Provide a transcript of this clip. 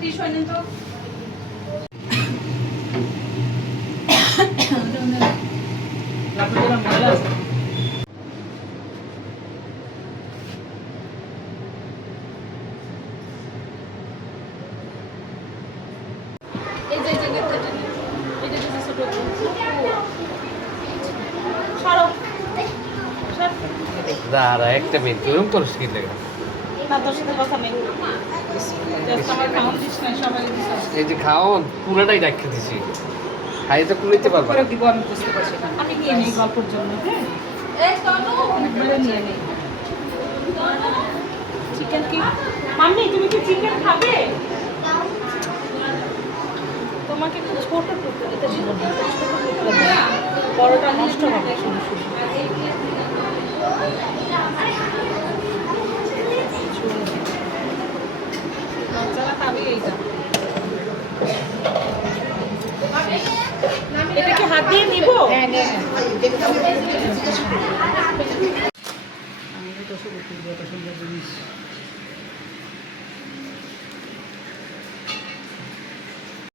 Tissue এনে তো এই যে এটা ছোট সরো দাঁড়া একটা মিনিট তুই করিস কি লেখা না তোর সাথে কথা নেই আমার খাওয়ান দিস না সবাই দিস এই যে খাওন পুরোটাই রাখতে দিছি খাই তো কুলাইতে পারবো করে দিব আমি বুঝতে পারছি না। আমি নিয়ে নেই গল্পের জন্য হ্যাঁ এই তনু অনেকগুলো নিয়ে নেই চিকেন কি মাম্মি তুমি কি চিকেন খাবে তোমাকে একটু ছোট টুকরো দিতে দিব না ছোট টুকরো দাও বড়টা নষ্ট হবে শুধু শুধু বাচ্চারা খাবে এইটা এটা কি হাত দিয়ে নিব হ্যাঁ নে দেখতে হবে। আমি তো শুরু করব এটা সুন্দর জিনিস